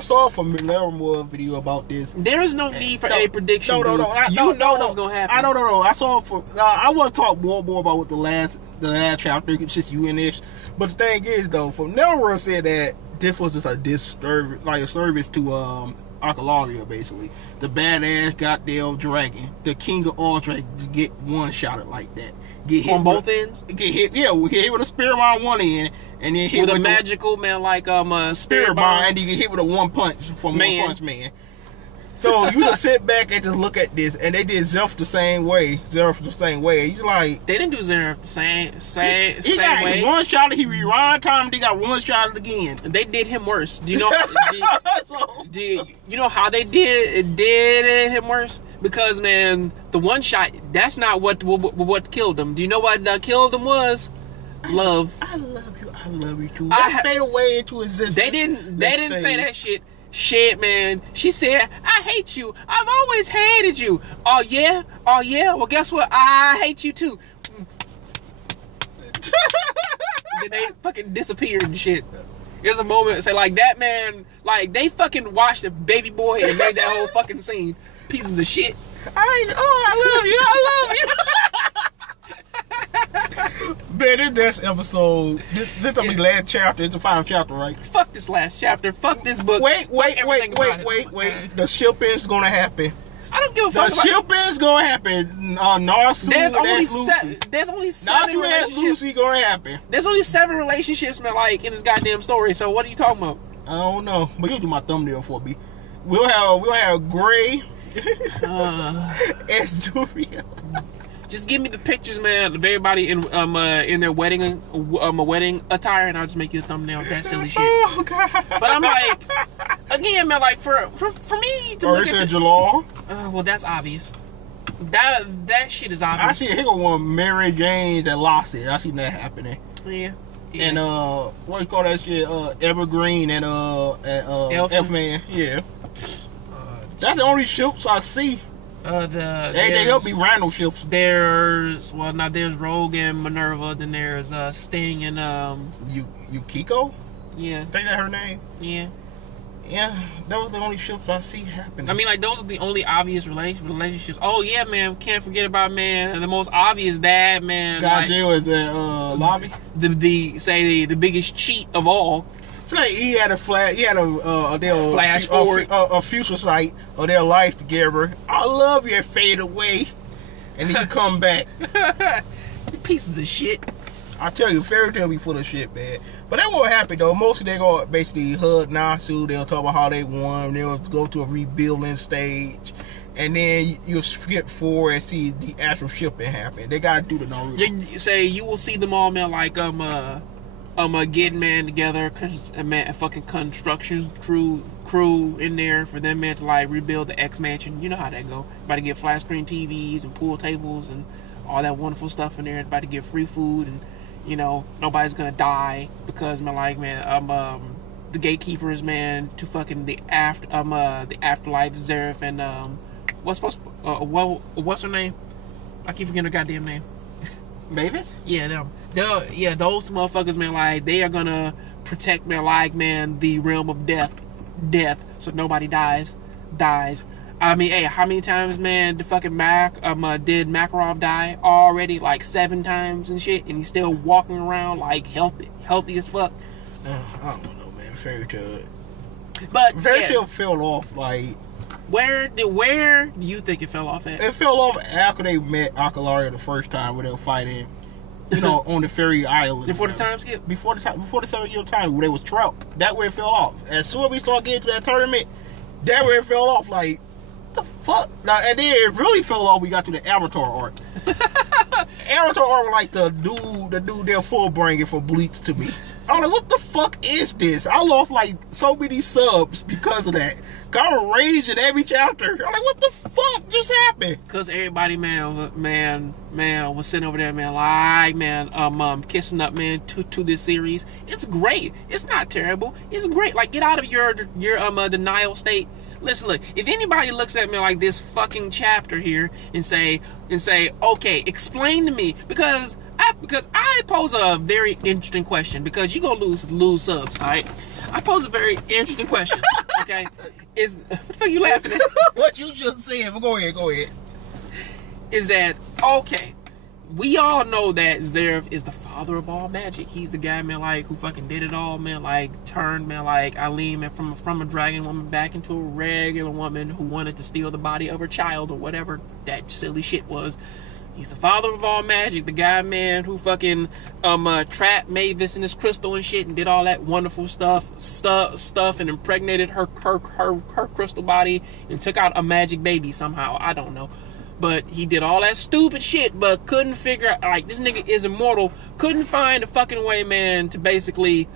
saw a familiar video about this. There is no need for a prediction. No. You know what's gonna happen. I don't know. I saw I want to talk more about what the last chapter. It's just you and this. But the thing is, though, familiar said that this was just a service to Archelaria, basically. The badass goddamn dragon, the king of all dragons, get one shot like that. Get hit on both ends. Get hit with a spirit bomb on one end, and then hit with a magical man like spirit bomb, and you get hit with a one punch from One Punch Man. So you just sit back and just look at this, and they did Zerf the same way. You like they didn't do Zerf the same he got way. One shot, he rewind time. They got one shot again. They did him worse. Do you know? You know how they did him worse? Because man, the one shot, that's not what killed him. Do you know what killed him was? Love. I love you too. That fade away into existence. They didn't say that shit. Shit, man. She said, I hate you. I've always hated you. Oh, yeah? Well, guess what? I hate you, too. Then they fucking disappeared and shit. There's a moment, say, like, that man, like, they fucking watched a baby boy and made that whole fucking scene. Pieces of shit. I love you. Man, this next episode, this will be the last chapter. It's the final chapter, right? Fuck this last chapter. Fuck this book. Wait. The shipping's gonna happen. I don't give a fuck. The shipping's gonna happen. Narsu, there's only seven relationships. Lucy gonna happen. There's only 7 relationships, man, like in this goddamn story. So what are you talking about? I don't know, but you'll do my thumbnail for me. We'll have Gray as Duriel. Just give me the pictures, man, of everybody in their wedding attire, and I'll just make you a thumbnail of that silly shit. Oh God! But I'm like, again, man, like for me to look at Jalal. Well, that's obvious. That shit is obvious. I see here one Mary Jane and Lassie. I seen that happening. Yeah. And what do you call that shit? Evergreen and Elfman. Yeah. That's the only ships I see. Everything else be random ships. There's Rogue and Minerva. Then there's Sting and Yukiko. Yeah, I think that's her name. Yeah, those are the only ships I see happening. I mean, like, those are the only obvious relationships. Oh yeah, man, can't forget about, man, the most obvious dad, man. Godzilla is at Lobby. The biggest cheat of all. It's like he had a flash forward, a future sight of their life together. I love you, and fade away, and then you come back. Pieces of shit. I tell you, fairy tale be full of shit, man. But that won't happen though. Mostly they go basically hug Nasu. They'll talk about how they won. They'll go to a rebuilding stage, and then you'll skip forward and see the actual shipping happen. They gotta do the Naruto. You say you will see them all, man, like getting man together, a fucking construction crew in there for them, man, to like rebuild the X mansion. You know how that go. About to get flat screen TVs and pool tables and all that wonderful stuff in there. About to get free food, and you know nobody's gonna die because the gatekeepers, man, to fucking the afterlife, Zeref and what's her name? I keep forgetting her goddamn name. Mavis? Yeah, them. Those motherfuckers, man, like, they are gonna protect, man, like, man, the realm of death, so nobody dies. I mean, hey, how many times, man, did fucking did Makarov die already? Like 7 times and shit, and he's still walking around like healthy as fuck. I don't know, man. Fairy tale. But Fairy tale fell off like. Where do you think it fell off at? It fell off after they met Archelaria the first time when they were fighting, you know, on the fairy island. Before the time skip? Before the 7-year time where they was trapped. That where it fell off. As soon as we started getting to that tournament, that where it fell off. Like, what the fuck? Now, and then it really fell off. We got to the Avatar arc. Avatar arc was like the dude they're full bringing from Bleach to me. I'm like, what the fuck is this? I lost like so many subs because of that. Got a rage in every chapter. I'm like, what the fuck just happened? Cause everybody, man, was sitting over there, man, like, man, kissing up, man, to this series. It's great. It's not terrible. It's great. Like, get out of your denial state. Listen, look, if anybody looks at me like this fucking chapter here and say, okay, explain to me, because I pose a very interesting question, because you're gonna lose subs, alright? I pose a very interesting question. Okay, is what the fuck you laughing at? What you just said, but go ahead. Is that okay? We all know that Zeref is the father of all magic. He's the guy, man, like, who fucking did it all, man, like, turned, man, like, Eileen, man, from a dragon woman back into a regular woman who wanted to steal the body of her child or whatever that silly shit was. He's the father of all magic, the guy, man, who fucking trapped Mavis in this crystal and shit and did all that wonderful stuff and impregnated her crystal body and took out a magic baby somehow. I don't know. But he did all that stupid shit, but couldn't figure out, like, this nigga is immortal, couldn't find a fucking way, man, to basically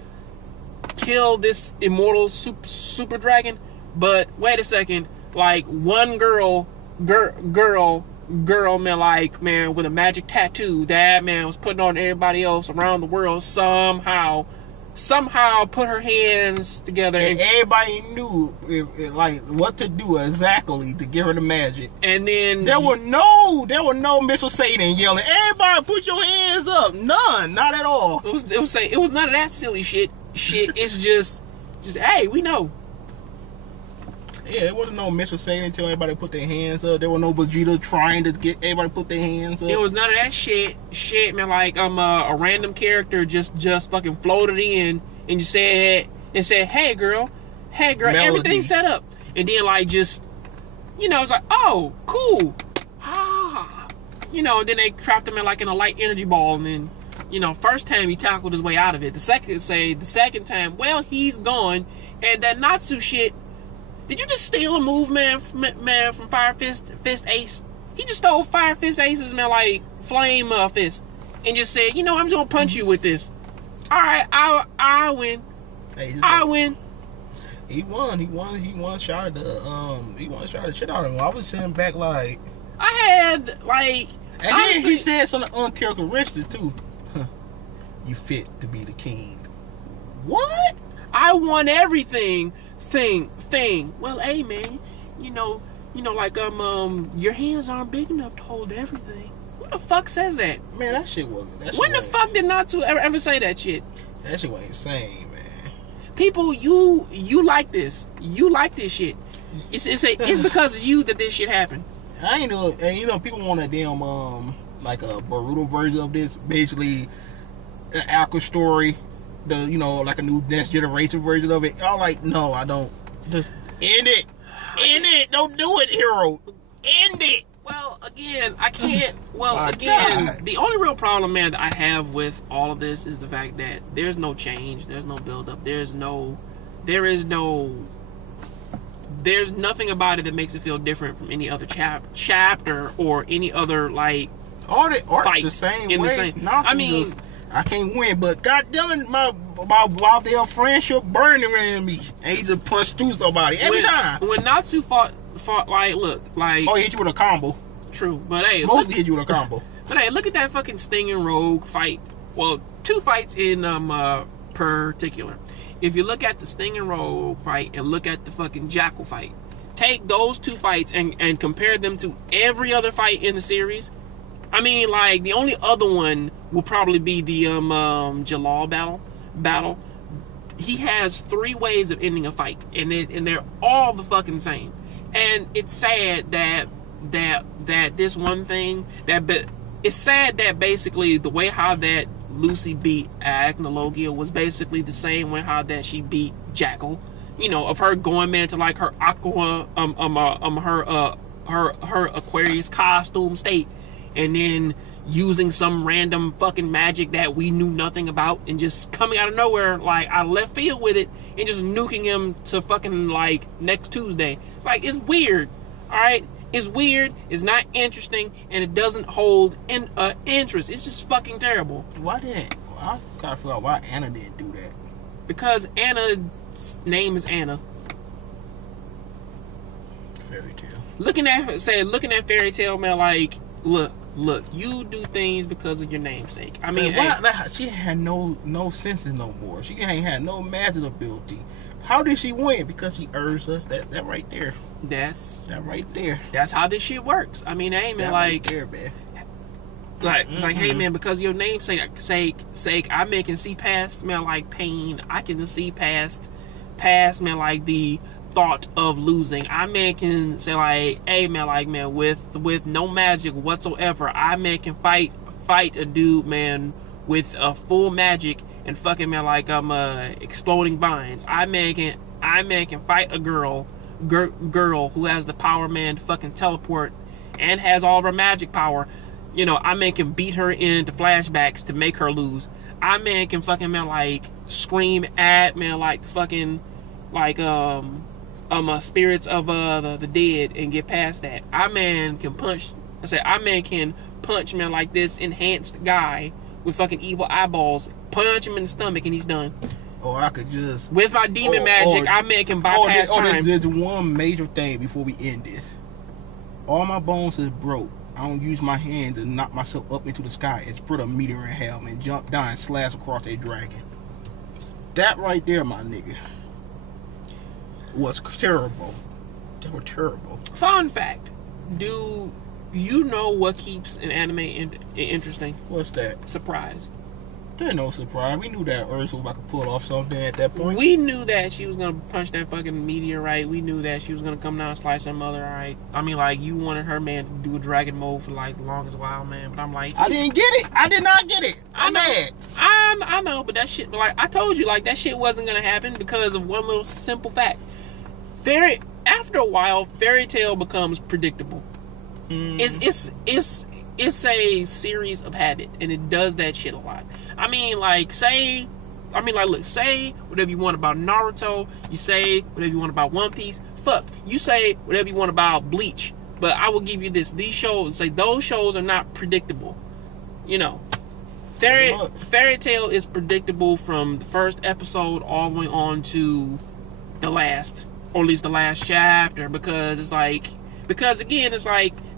kill this immortal super dragon. But wait a second, like, one girl, man, like, man, with a magic tattoo that, man, was putting on everybody else around the world somehow put her hands together and everybody knew like what to do exactly to give her the magic. And then there were no Mr. Satan yelling, "Everybody put your hands up!" None, not at all. It was none of that silly shit. It's just hey, we know. Yeah, there wasn't no Mr. Satan until everybody put their hands up. There was no Vegeta trying to get everybody to put their hands up. It was none of that shit, man. Like a random character just fucking floated in and just said, "Hey girl, Melody. Everything's set up." And then like just, it's like, "Oh, cool, And then they trapped him in like in a light energy ball, and then, first time he tackled his way out of it. The second time, well, he's gone, and that Natsu shit. Did you just steal a move, man, from Fire Fist Ace? He just stole Fire Fist Ace's, man, like, flame fist. And just said, I'm just gonna punch you with this. Alright, I win. Hey, I win. He won shot at the shit out of him. I was sitting back like... I had, like... And honestly, then he said something uncharacteristic, too. You fit to be the king. What? I won everything. Thing. Well, hey, man, like your hands aren't big enough to hold everything. Who the fuck says that? Man, that shit wasn't. When the fuck did Natsu ever say that shit? That shit was insane, man. People, you like this. You like this shit. It's because of you that this shit happened. I ain't know, and people want a damn like a Boruto version of this, basically an Aqua story. Like a new Next Generation version of it. I'm like, no, I don't. Just end it. End it. Don't do it, hero. End it. Well, again, I can't. Well, My again, God. The only real problem, man, that I have with all of this is the fact that there's no change. There's no build-up. There's nothing about it that makes it feel different from any other chapter or any other, like, all the art fight the same in way. the same. I mean, I can't win, but goddamn it, my damn friendship burning in me. And he just punched through somebody every time. When Natsu fought, like, look, like... Oh, he hit you with a combo. True, but hey... Mostly hit you with a combo. But hey, look at that fucking Sting and Rogue fight. Well, two fights in particular. If you look at the Sting and Rogue fight and look at the fucking Jackal fight, take those two fights and compare them to every other fight in the series. I mean, like, the only other one will probably be the Jalal battle. He has 3 ways of ending a fight, and they're all the fucking same. And it's sad that this one thing it's sad that basically the way how that Lucy beat Agnologia was basically the same way how that she beat Jackal. Of her going, man, to like her aqua her Aquarius costume state, and then using some random fucking magic that we knew nothing about and just coming out of nowhere, like, out of left field with it and just nuking him to fucking, like, next Tuesday. It's like, it's weird, alright? It's weird, it's not interesting, and it doesn't hold interest. It's just fucking terrible. I gotta figure out why Anna didn't do that. Because Anna's name is Anna. Fairy Tail. Looking at Fairy Tail, man, like, look, you do things because of your namesake. I mean, she had no senses no more. She ain't had no magic ability. How did she win? Because she Urza. That right there. That right there. That's how this shit works. I mean, hey, man, like, right there, man. Like, it's like, hey, man, because of your namesake, I can see past, man, like, pain. I can see past, man, like, the thought of losing. I man can say like, hey man, like man, with no magic whatsoever, I man can fight a dude, man, with a full magic and fucking man like exploding vines. I man can fight a girl who has the power, man, to fucking teleport and has all of her magic power. You know, I man can beat her into flashbacks to make her lose. I man can fucking man like scream at man like fucking like spirits of the dead and get past that. I man can punch. I man can punch man like this enhanced guy with fucking evil eyeballs. Punch him in the stomach and he's done. Or I could just with my demon magic. I man can bypass time. There's one major thing before we end this. All my bones is broke. I don't use my hand to knock myself up into the sky and split a meteor in half and jump down and slash across a dragon. That right there, my nigga, was terrible. They were terrible. Fun fact: do you know what keeps an anime interesting? What's that? Surprise. There's no surprise. We knew that Ursula could pull off something at that point. We knew that she was gonna punch that fucking meteorite. We knew that she was gonna come down and slice her mother. Right? I mean, like you wanted her man to do a dragon mode for like the longest while, man. But I'm like, I didn't get it. I did not get it. I'm mad. I know, but that shit. But like I told you, like that shit wasn't gonna happen because of one little simple fact. After a while, fairy tale becomes predictable. It's a series of habit, and it does that shit a lot. I mean, like, say whatever you want about Naruto. You say whatever you want about One Piece. Fuck, you say whatever you want about Bleach. But I will give you this: those shows are not predictable. You know, fairy tale is predictable from the first episode all the way on to the last, or at least the last chapter, because it's like,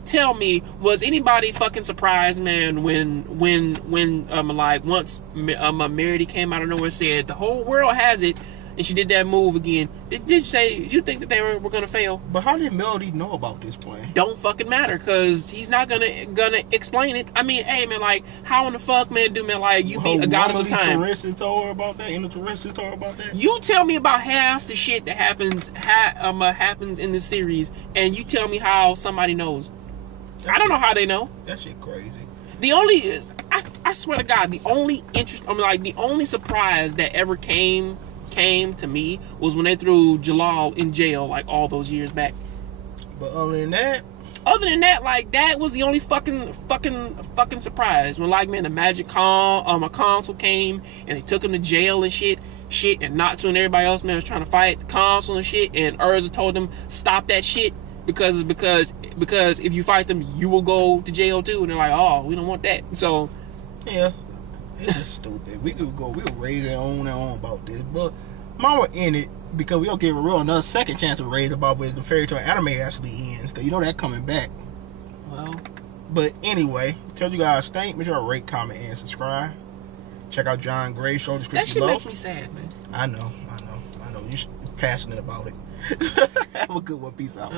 tell me, was anybody fucking surprised, man, when like once Merity came out of nowhere and said the whole world has it, and she did that move again? Did you think that they were gonna fail? But how did Melody know about this plan? Don't fucking matter, cause he's not gonna explain it. I mean, hey man, like how in the fuck, man, do man like you be a goddess of time? Told her about that. Told her about that. You tell me about half the shit that happens in this series, and you tell me how somebody knows. I don't know how they know. That shit crazy. I swear to God, the only surprise that ever came to me was when they threw Jalal in jail like all those years back. But other than that, like that was the only fucking surprise when like man the magic console came and they took him to jail and shit, and Natsu and everybody else man was trying to fight the console and shit, and Urza told them stop that shit. Because if you fight them, you will go to jail too. And they're like, oh, we don't want that. So, yeah, it's just stupid. We could raise it on and on about this, but mine will end it because we don't give another second chance to raise about where the fairy tale anime actually ends. Because you know that coming back. Well, but anyway, tell you guys, make sure to rate, comment, and subscribe. Check out John Gray's show description that shit below. makes me sad, man. I know. You're passionate about it. Have a good one. Peace out.